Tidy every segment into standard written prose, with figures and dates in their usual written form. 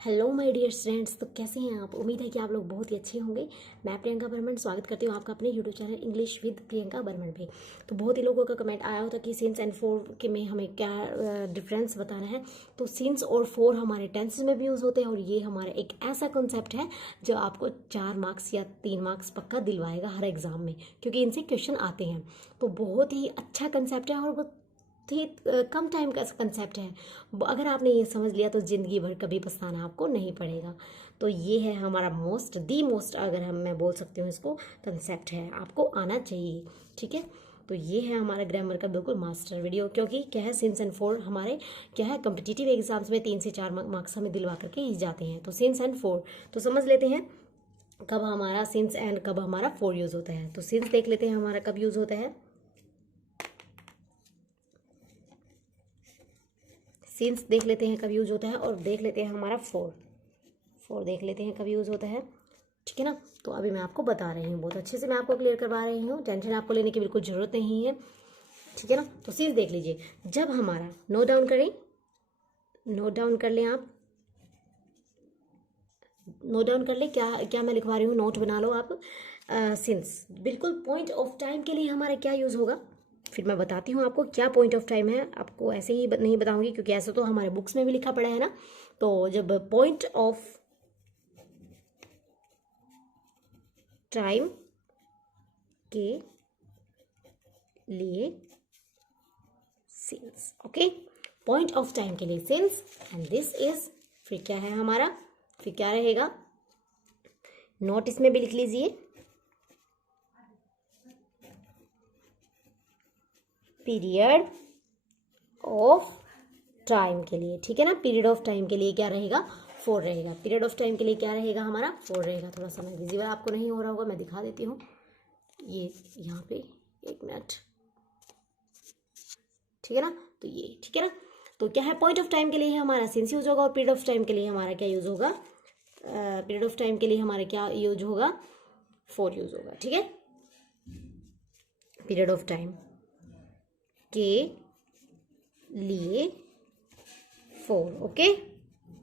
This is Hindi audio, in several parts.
Hello my dear friends. तो कैसे हैं आप? उम्मीद है कि आप लोग बहुत ही अच्छे होंगे। मैं प्रियंका बर्मन स्वागत करती हूँ आपका अपने YouTube channel English with Priyanka Barman पे। तो बहुत ही लोगों का कमेंट आया होता कि सिंस एंड फोर के में हमें क्या डिफरेंस बताना है। तो सिंस और फोर हमारे टेंसेस में भी यूज़ होते हैं और ये हमारा एक ऐसा कंसेप्ट है जो आपको 4 मार्क्स या 3 मार्क्स पक्का दिलवाएगा हर एग्ज़ाम में, क्योंकि इनसे क्वेश्चन आते हैं। तो बहुत ही अच्छा कंसेप्ट है और बहुत ही कम टाइम का कंसेप्ट है। अगर आपने ये समझ लिया तो ज़िंदगी भर कभी पछताना आपको नहीं पड़ेगा। तो ये है हमारा मोस्ट अगर मैं बोल सकती हूँ इसको, कंसेप्ट है, आपको आना चाहिए। ठीक है, तो ये है हमारा ग्रामर का बिल्कुल मास्टर वीडियो, क्योंकि क्या है सिंस एंड फोर हमारे क्या है कम्पिटिटिव एग्जाम्स में 3 से 4 मार्क्स हमें दिलवा करके ही जाते हैं। तो सिंस एंड फोर तो समझ लेते हैं कब हमारा सिंस एंड कब हमारा फोर यूज़ होता है। तो सिंस देख लेते हैं हमारा कब यूज़ होता है। सिंस देख लेते हैं कब यूज़ होता है और देख लेते हैं हमारा फोर देख लेते हैं कब यूज़ होता है। ठीक है ना, तो अभी मैं आपको बता रही हूँ, बहुत अच्छे से मैं आपको क्लियर करवा रही हूँ, टेंशन आपको लेने की बिल्कुल ज़रूरत नहीं है। ठीक है ना, तो सिंस देख लीजिए। जब हमारा नोट डाउन करें, नोट डाउन कर लें आप, नोट डाउन कर लें। क्या क्या मैं लिखवा रही हूँ, नोट बना लो आप। सिंस बिल्कुल पॉइंट ऑफ टाइम के लिए हमारा क्या यूज़ होगा, फिर मैं बताती हूँ आपको क्या पॉइंट ऑफ टाइम है। आपको ऐसे ही नहीं बताऊंगी, क्योंकि ऐसा तो हमारे बुक्स में भी लिखा पड़ा है ना। तो जब पॉइंट ऑफ टाइम के लिए since, okay, point of time के लिए सिंस एंड दिस इज, फिर क्या है हमारा, फिर क्या रहेगा, नोट इसमें भी लिख लीजिए, पीरियड ऑफ टाइम के लिए। ठीक है ना, पीरियड ऑफ टाइम के लिए क्या रहेगा, फोर रहेगा। पीरियड ऑफ टाइम के लिए क्या रहेगा हमारा, फोर रहेगा। थोड़ा सा मैं विजिबल आपको नहीं हो रहा होगा, मैं दिखा देती हूँ ये यहाँ पे, 1 मिनट। ठीक है ना, तो ये ठीक है ना। तो क्या है, पॉइंट ऑफ टाइम के लिए हमारा सिंस यूज होगा और पीरियड ऑफ टाइम के लिए हमारा क्या यूज होगा, पीरियड ऑफ टाइम के लिए हमारा क्या यूज होगा, फोर यूज होगा। ठीक है, पीरियड ऑफ टाइम के लिए फोर, ओके,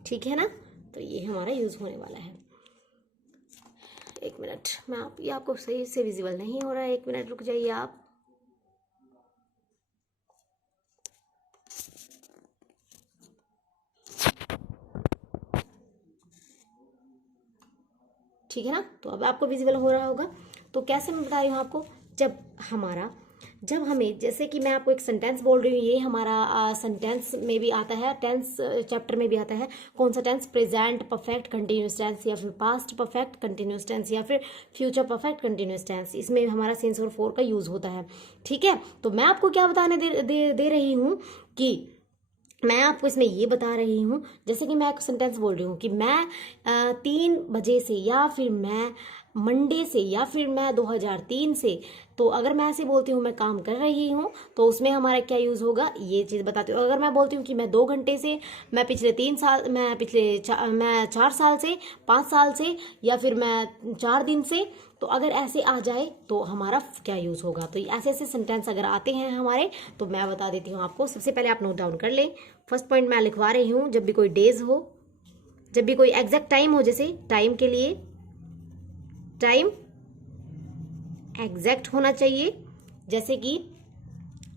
ठीक है ना। तो ये हमारा यूज होने वाला है। 1 मिनट, मैं ये आपको सही से विजिबल नहीं हो रहा है, 1 मिनट रुक जाइए आप। ठीक है ना, तो अब आपको विजिबल हो रहा होगा। तो कैसे मैं बता रही हूँ आपको, जब हमें, जैसे कि मैं आपको एक सेंटेंस बोल रही हूँ, ये हमारा सेंटेंस में भी आता है, टेंस चैप्टर में भी आता है। कौन सा tense, present perfect continuous tense, या फिर पास्ट परफेक्ट कंटिन्यूस टेंस, या फिर फ्यूचर परफेक्ट कंटिन्यूस टेंस, इसमें हमारा सिंस और फोर का यूज होता है। ठीक है, तो मैं आपको क्या बताने दे रही हूँ कि मैं आपको इसमें ये बता रही हूँ, जैसे कि मैं एक सेंटेंस बोल रही हूँ कि मैं 3 बजे से, या फिर मैं मंडे से, या फिर मैं 2003 से। तो अगर मैं ऐसे बोलती हूँ मैं काम कर रही हूँ, तो उसमें हमारा क्या यूज़ होगा, ये चीज़ बताती हूँ। अगर मैं बोलती हूँ कि मैं 2 घंटे से, मैं पिछले 3 साल, मैं 4 साल से, 5 साल से, या फिर मैं 4 दिन से, तो अगर ऐसे आ जाए तो हमारा क्या यूज़ होगा। तो ऐसे ऐसे सेंटेंस अगर आते हैं हमारे, तो मैं बता देती हूँ आपको। सबसे पहले आप नोट डाउन कर लें। फर्स्ट पॉइंट मैं लिखवा रही हूँ, जब भी कोई डेज हो, जब भी कोई एग्जैक्ट टाइम हो, जैसे टाइम के लिए टाइम एग्जैक्ट होना चाहिए, जैसे कि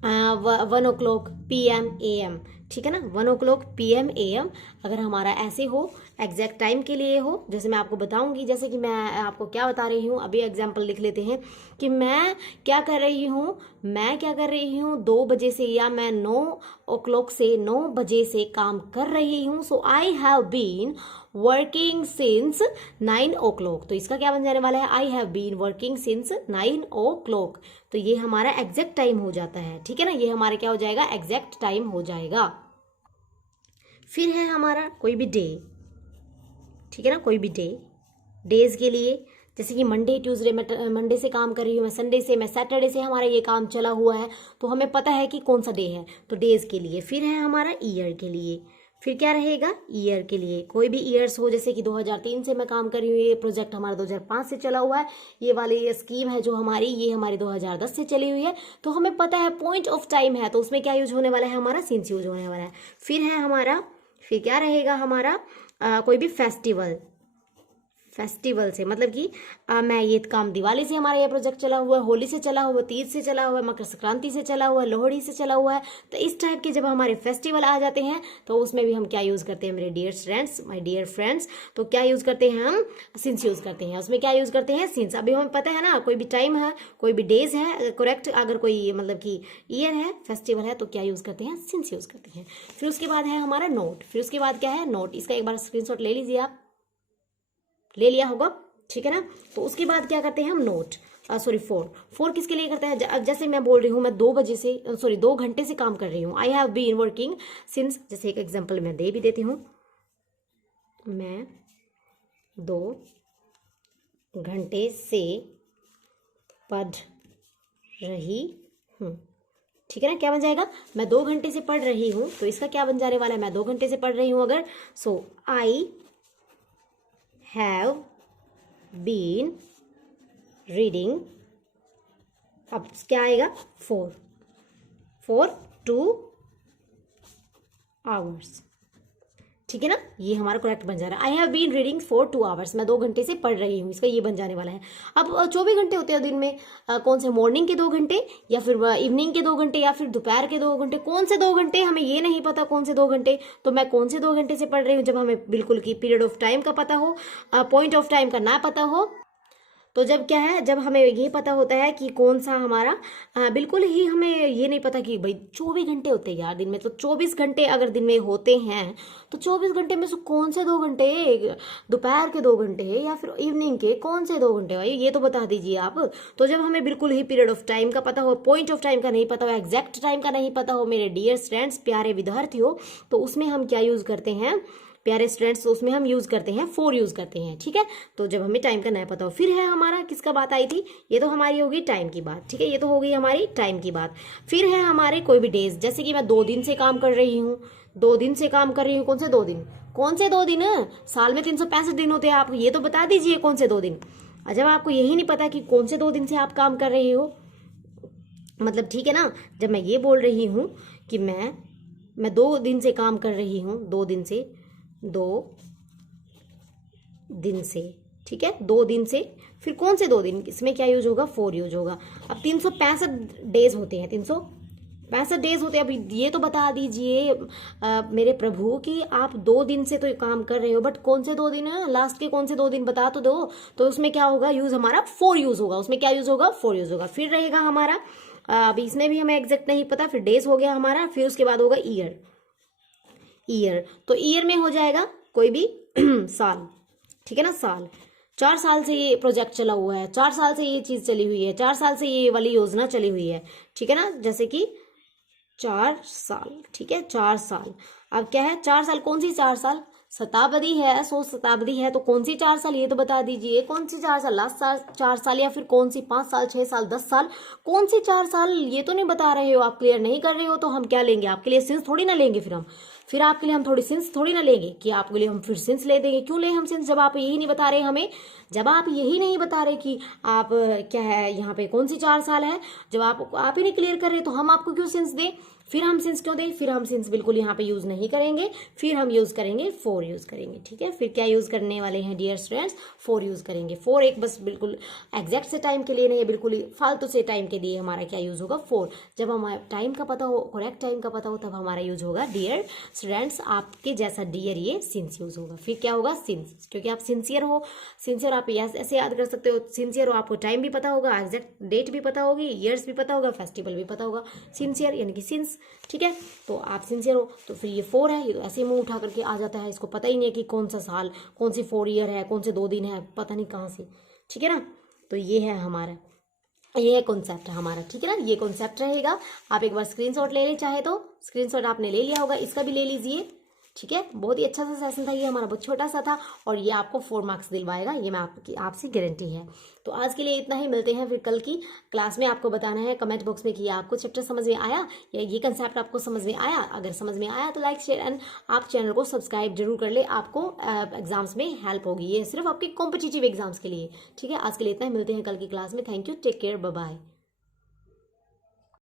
1 o'clock PM AM। ठीक है ना, 1 o'clock PM AM अगर हमारा ऐसे हो, एग्जैक्ट टाइम के लिए हो, जैसे मैं आपको बताऊंगी। जैसे कि मैं आपको क्या बता रही हूँ, अभी एग्जांपल लिख लेते हैं कि मैं क्या कर रही हूँ 2 बजे से, या मैं 9 o'clock से, 9 बजे से काम कर रही हूँ। So I have been working since 9 o'clock। तो इसका क्या बन जाने वाला है, I have been working since 9 o'clock। तो ये हमारा एग्जैक्ट टाइम हो जाता है। ठीक है ना, ये हमारा क्या हो जाएगा, एग्जैक्ट टाइम हो जाएगा। फिर है हमारा कोई भी डे। ठीक है ना, कोई भी डे, डेज के लिए, जैसे कि मंडे ट्यूसडे, मैं मंडे से काम कर रही हूँ, मैं संडे से, मैं सैटरडे से हमारा ये काम चला हुआ है, तो हमें पता है कि कौन सा डे है, तो डेज के लिए। फिर है हमारा ईयर के लिए, फिर क्या रहेगा, ईयर के लिए कोई भी ईयर्स हो, जैसे कि 2003 से मैं काम कर रही हूँ, ये प्रोजेक्ट हमारा 2005 से चला हुआ है, ये वाली ये स्कीम है जो हमारी, ये हमारी 2010 से चली हुई है। तो हमें पता है पॉइंट ऑफ टाइम है, तो उसमें क्या यूज होने वाला है, हमारा सिंस यूज होने वाला है। फिर है हमारा फिर क्या रहेगा हमारा, कोई भी फेस्टिवल से, मतलब कि मैं ये काम दिवाली से हमारा ये प्रोजेक्ट चला हुआ है, होली से चला हुआ, तीज से चला हुआ है, मकर संक्रांति से चला हुआ है, लोहड़ी से चला हुआ है। तो इस टाइप के जब हमारे फेस्टिवल आ जाते हैं तो उसमें भी हम क्या यूज़ करते हैं मेरे dear students, my dear friends, तो क्या यूज़ करते हैं हम, सिंस यूज़ करते हैं। उसमें क्या यूज़ करते हैं, सिंस। अभी हमें पता है ना, कोई भी टाइम है, कोई भी डेज है, करेक्ट, अगर कोई मतलब कि ईयर है, फेस्टिवल है, तो क्या यूज़ करते हैं, सिंस यूज़ करते हैं। फिर उसके बाद है हमारा नोट। फिर उसके बाद क्या है, नोट। इसका एक बार स्क्रीनशॉट ले लीजिए, आप ले लिया होगा, ठीक है ना। तो उसके बाद क्या करते हैं हम, नोट, सॉरी फोर किसके लिए करते हैं, अब जैसे मैं बोल रही हूँ मैं 2 घंटे से काम कर रही हूँ, I have been working since, जैसे एक एग्जांपल मैं दे भी देती हूँ, मैं 2 घंटे से पढ़ रही हूँ, ठीक है ना। क्या बन जाएगा, मैं 2 घंटे से पढ़ रही हूँ, तो इसका क्या बन जाने वाला है, मैं 2 घंटे से पढ़ रही हूँ अगर, सो आई हैव बीन रीडिंग, अब क्या आएगा, 2 आवर्स, ठीक है ना। ये हमारा करेक्ट बन जा रहा है, I have been reading for 2 hours, मैं 2 घंटे से पढ़ रही हूँ, इसका ये बन जाने वाला है। अब 24 घंटे होते हैं दिन में, कौन से, मॉर्निंग के 2 घंटे, या फिर इवनिंग के 2 घंटे, या फिर दोपहर के 2 घंटे, कौन से 2 घंटे हमें ये नहीं पता, कौन से 2 घंटे, तो मैं कौन से 2 घंटे से पढ़ रही हूँ, जब हमें बिल्कुल की पीरियड ऑफ टाइम का पता हो, पॉइंट ऑफ टाइम का ना पता हो। तो जब क्या है, जब हमें ये पता होता है कि कौन सा हमारा, बिल्कुल ही हमें ये नहीं पता कि भाई 24 घंटे होते हैं यार दिन में, तो 24 घंटे अगर दिन में होते हैं, तो 24 घंटे में से कौन से 2 घंटे, दोपहर के 2 घंटे या फिर इवनिंग के कौन से 2 घंटे, भाई ये तो बता दीजिए आप। तो जब हमें बिल्कुल ही पीरियड ऑफ टाइम का पता हो, पॉइंट ऑफ टाइम का नहीं पता हो, एग्जैक्ट टाइम का नहीं पता हो, मेरे डियर स्टूडेंट्स, प्यारे विद्यार्थियों, तो उसमें हम क्या यूज करते हैं, प्यारे स्टूडेंट्स, तो उसमें हम यूज करते हैं फोर यूज करते हैं, ठीक है। तो जब हमें टाइम का नहीं पता हो, फिर है हमारा किसका बात आई थी, ये तो हमारी होगी टाइम की बात, ठीक है, ये तो हो गई हमारी टाइम की बात। फिर है हमारे कोई भी डेज, जैसे कि मैं 2 दिन से काम कर रही हूँ, 2 दिन से काम कर रही हूँ, कौन से 2 दिन, कौन से 2 दिन, साल में 365 दिन होते हैं, आप ये तो बता दीजिए कौन से 2 दिन। जब आपको यही नहीं पता कि कौन से 2 दिन से आप काम कर रहे हो, मतलब ठीक है ना, जब मैं ये बोल रही हूँ कि मैं 2 दिन से काम कर रही हूँ, 2 दिन से, 2 दिन से, ठीक है, 2 दिन से, फिर कौन से 2 दिन, इसमें क्या यूज होगा, 4 यूज होगा। अब 365 डेज होते हैं, 365 डेज होते हैं। अब ये तो बता दीजिए मेरे प्रभु कि आप 2 दिन से तो ये काम कर रहे हो, बट कौन से 2 दिन है, लास्ट के कौन से 2 दिन बता तो दो। तो उसमें क्या होगा, यूज हमारा 4 यूज होगा, उसमें क्या यूज होगा, 4 यूज होगा। फिर रहेगा हमारा, अभी इसमें भी हमें एग्जैक्ट नहीं पता, फिर डेज हो गया हमारा, फिर उसके बाद होगा ईयर, तो ईयर में हो जाएगा कोई भी साल, ठीक है ना, साल। 4 साल से ये प्रोजेक्ट चला हुआ है, 4 साल से ये चीज चली हुई है, 4 साल से ये वाली योजना चली हुई है, ठीक है ना, जैसे कि 4 साल, ठीक है, 4 साल। अब क्या है, 4 साल, कौन सी 4 साल, शताब्दी है, 100 शताब्दी है, तो कौन सी 4 साल, ये तो बता दीजिए कौन सी 4 साल, लास्ट साल 4 साल, या फिर कौन सी 5 साल, 6 साल, 10 साल, कौन सी 4 साल, ये तो नहीं बता रहे हो, आप क्लियर नहीं कर रहे हो, तो हम क्या लेंगे आपके लिए, सिंस थोड़ी ना लेंगे, फिर आपके लिए हम थोड़ी सिंस थोड़ी ना लेंगे कि आपके लिए हम फिर सिंस ले देंगे, क्यों ले हम सिंस, जब आप यही नहीं बता रहे हमें, जब आप यही नहीं बता रहे कि आप क्या है यहाँ पे कौन सी 4 साल है, जब आप ही नहीं क्लियर कर रहे, तो हम आपको क्यों सिंस दें, फिर हम सिंस क्यों दें, फिर हम सिंस बिल्कुल यहाँ पे यूज नहीं करेंगे, फिर हम यूज करेंगे 4 यूज करेंगे, ठीक है। फिर क्या यूज करने वाले हैं डियर स्टूडेंट्स, 4 यूज करेंगे। 4 एक बस बिल्कुल एग्जैक्ट से टाइम के लिए नहीं है, बिल्कुल ही फालतू से टाइम के लिए हमारा क्या यूज होगा, 4। जब हमारा टाइम का पता हो, करेक्ट टाइम का पता हो, तब हमारा यूज होगा डियर स्टूडेंट्स, आपके जैसा डियर ये सिंस यूज होगा। फिर क्या होगा, सिंस, क्योंकि आप सिंसियर हो, सिंसियर आप ऐसे याद कर सकते हो, सिंसियर हो, आपको टाइम भी पता होगा, एग्जैक्ट डेट भी पता होगी, ईयर्स भी पता होगा, फेस्टिवल भी पता होगा, सिंसियर यानी कि सिंस, ठीक है। तो आप सिंसियर हो, तो फिर ये 4 है, ये तो ऐसे मुंह उठा करके आ जाता है, इसको पता ही नहीं है कि कौन सा साल, कौन सी 4 ईयर है, कौन से 2 दिन है, पता नहीं कहाँ से, ठीक है ना। तो ये है हमारा, ये है कॉन्सेप्ट हमारा, ठीक है ना, ये कॉन्सेप्ट रहेगा। आप एक बार स्क्रीनशॉट ले ले, चाहे तो स्क्रीनशॉट आपने ले लिया होगा, इसका भी ले लीजिए, ठीक है। बहुत ही अच्छा सा सेशन था ये हमारा, बहुत छोटा सा था, और ये आपको 4 मार्क्स दिलवाएगा, ये मैं आपसे गारंटी है। तो आज के लिए इतना ही, मिलते हैं फिर कल की क्लास में। आपको बताना है कमेंट बॉक्स में कि आपको चैप्टर समझ में आया या ये कंसेप्ट आपको समझ में आया। अगर समझ में आया तो लाइक, शेयर एंड आप चैनल को सब्सक्राइब जरूर कर ले, आपको एग्जाम्स में हेल्प होगी, ये सिर्फ आपके कॉम्पिटिटिव एग्जाम्स के लिए, ठीक है। आज के लिए इतना ही, मिलते हैं कल की क्लास में। Thank you, take care, bye bye.